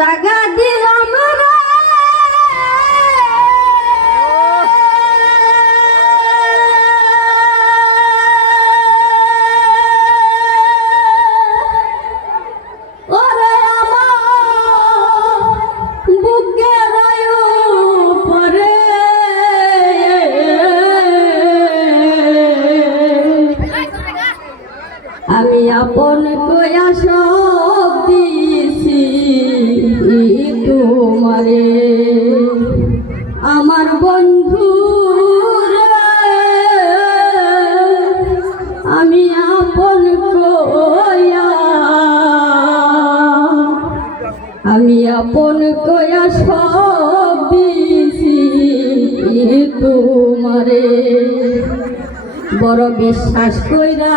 জাগা দিলাম রে ওরে আমার বুকের উপরে আমি আপন কইয়া সব দিছি তোমারে আমার বন্ধু আমি আপন কইয়া সব দিছি তোমারে বড় বিশ্বাস কইরা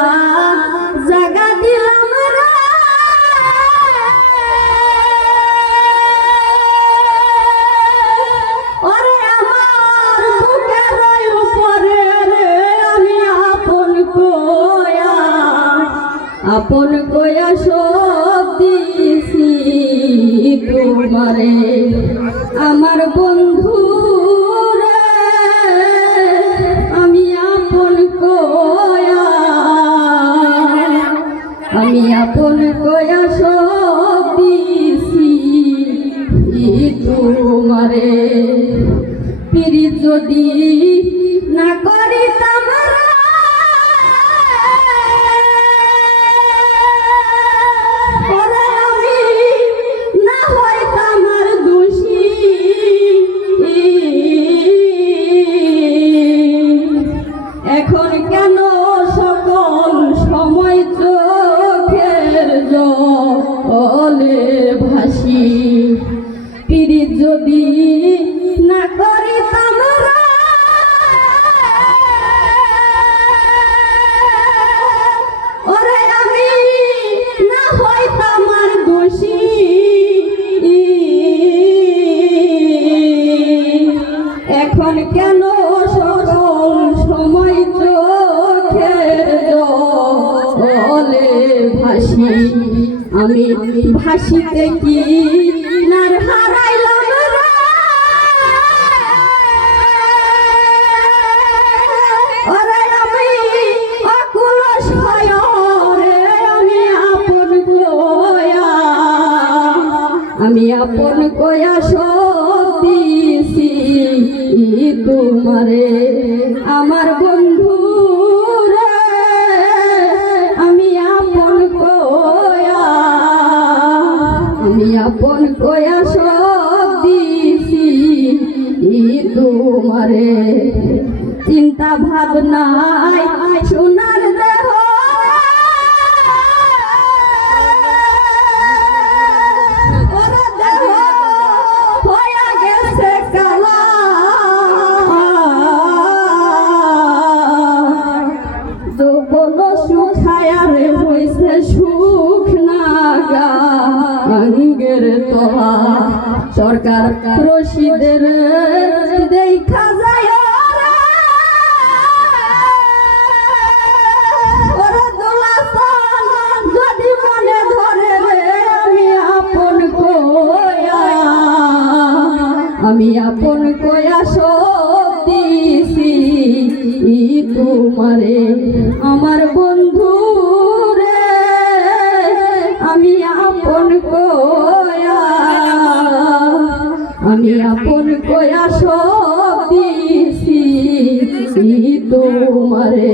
জাগা দিলাম রে ওরে আমার বুকের উপরে রে আমি আপন কইয়া সব দিছি তোমারে আমার বন্ধু রে আমি আপন কইয়া সব দিছি তোমারে পিরিত যদি না করিতাম এখন কেন সকল সময় চোখের জলে ভাসি পিরিত যদি না করিতাম ওরে আমি না হইতাম আর দোষী এখন কেন সকল সময় চোখের জলে ভাসি আমি ভাসিতে কি নার হারাইলাম ওরে আমি অকুল সয়রে আমি আপন কইয়া সব দিছি তোমারে আমার বন্ধু রে আমি আপন কইয়া সব দিছি তোমারে চিন্তা ভাবনায় সোনার দেহ সুখায়ারে হইছে সুখ নাগা অঙ্গের তোলা সরকার রশিদের দেখা যায় যদি মনে ধরে রে আমি আপন কইয়া সব দিছি তোমারে আমার বন্ধু রে আমি আপন কইয়া সব দিছি তোমারে।